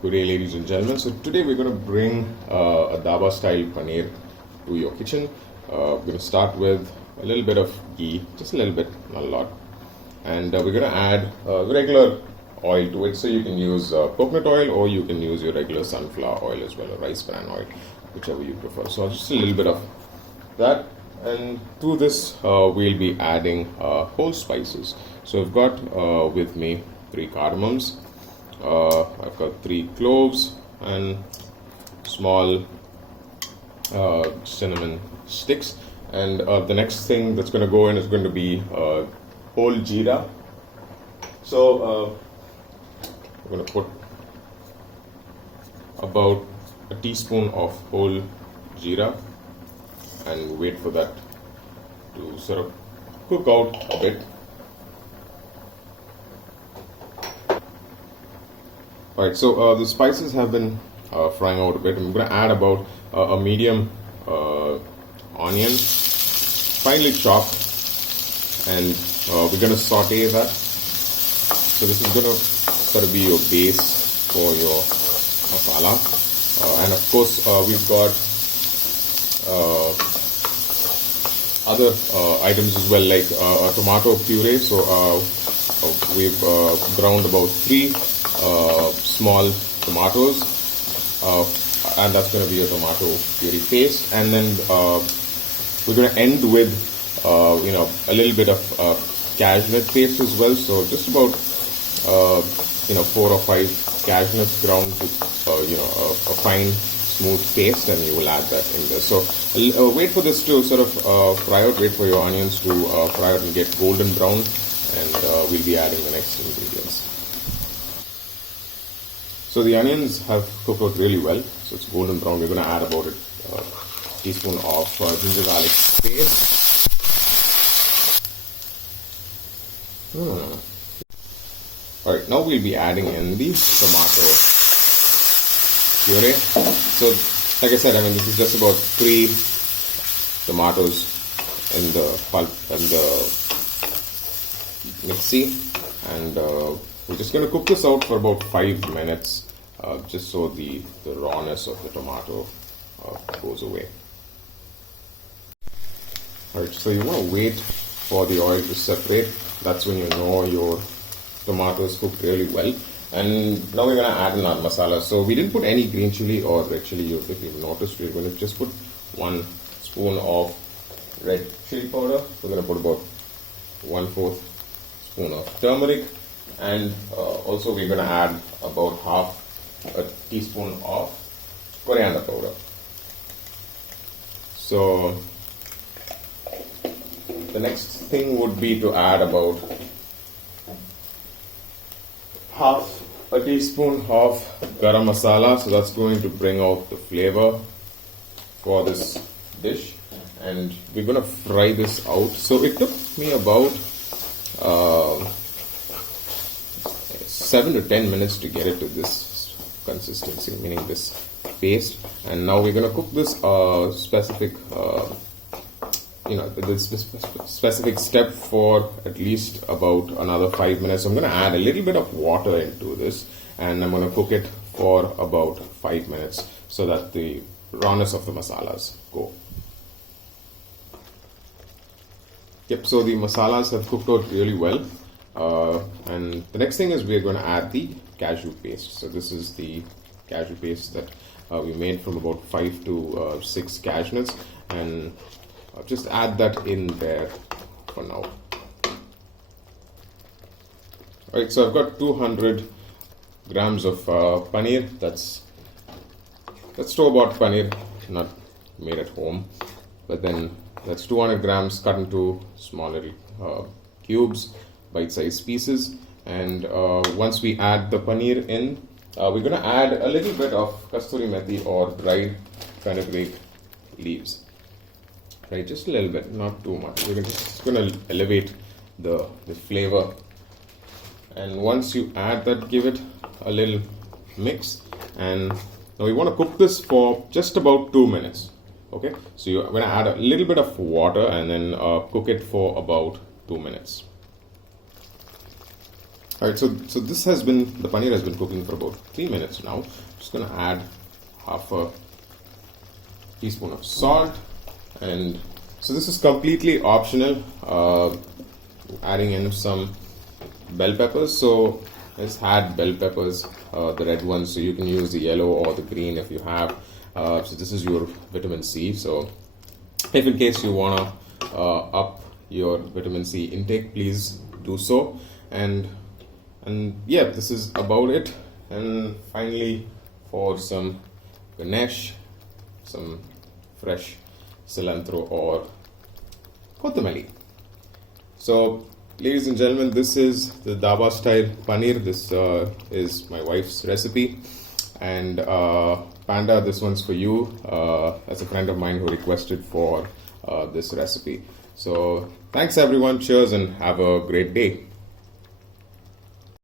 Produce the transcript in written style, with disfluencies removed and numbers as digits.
Good day, ladies and gentlemen. So today we're going to bring a Dhaba style paneer to your kitchen. We're going to start with a little bit of ghee, just a little bit, not a lot. And we're going to add regular oil to it. So you can use coconut oil or you can use your regular sunflower oil as well, or rice bran oil, whichever you prefer. So just a little bit of that. And to this we'll be adding whole spices. So I've got with me 3 cardamoms. I've got 3 cloves and small cinnamon sticks. And the next thing that's going to go in is going to be whole jeera. So we're going to put about a teaspoon of whole jeera and wait for that to sort of cook out a bit. Alright, so the spices have been frying out a bit. I'm going to add about a medium onion, finely chopped, and we're going to saute that. So this is going to sort of be your base for your masala. And of course, we've got other items as well, like a tomato puree. So we've ground about 3 small tomatoes, and that's going to be a tomato puree paste. And then we're going to end with a little bit of cashew nut paste as well. So just about 4 or 5 cashew nuts ground to a fine smooth paste, and you will add that in there. So wait for this to sort of fry out. Wait for your onions to fry out and get golden brown, and we'll be adding the next ingredients. So the onions have cooked out really well, so it's golden brown. We're going to add about a teaspoon of ginger garlic paste. Alright, now we'll be adding in the tomato puree. So, like I said, this is just about 3 tomatoes in the pulp and the mixie, and we're just going to cook this out for about 5 minutes, just so the rawness of the tomato goes away. Alright, so you want to wait for the oil to separate. That's when you know your tomatoes cooked really well. And now we're going to add in our masala. So we didn't put any green chilli or red chilli. If you've noticed, we're going to just put 1 spoon of red chilli powder. We're going to put about 1/4 spoon of turmeric. And also we're going to add about half a teaspoon of coriander powder. So the next thing would be to add about half a teaspoon of garam masala. So that's going to bring out the flavor for this dish, and we're going to fry this out. So it took me about 7 to 10 minutes to get it to this consistency, meaning this paste. And now we're going to cook this specific specific step for at least about another 5 minutes. I'm going to add a little bit of water into this, and I'm going to cook it for about 5 minutes so that the rawness of the masalas go. Yep, so the masalas have cooked out really well. And the next thing is we're going to add the cashew paste. So this is the cashew paste that we made from about 5 to 6 cashew nuts, and just add that in there for now. Alright, so I've got 200 grams of paneer. That's store-bought paneer, not made at home. But then that's 200 grams cut into small little cubes, bite-sized pieces. And once we add the paneer in, we're going to add a little bit of kasturi methi or dried fenugreek leaves. Right, just a little bit, not too much. We're just going to elevate the flavor. And once you add that, give it a little mix. And now we want to cook this for just about 2 minutes. Okay, so you're going to add a little bit of water and then cook it for about 2 minutes. All right, so the paneer has been cooking for about 3 minutes now. Just gonna add half a teaspoon of salt, and so this is completely optional. Adding in some bell peppers. So I just had bell peppers, the red ones. So you can use the yellow or the green if you have. So this is your vitamin C. So if in case you wanna up your vitamin C intake, please do so. And yeah, this is about it. And finally, for some ganesh, some fresh cilantro or kotamari. So, ladies and gentlemen, this is the Dhaba style paneer. This is my wife's recipe. And Panda, this one's for you. That's a friend of mine who requested for this recipe. So, thanks everyone. Cheers and have a great day.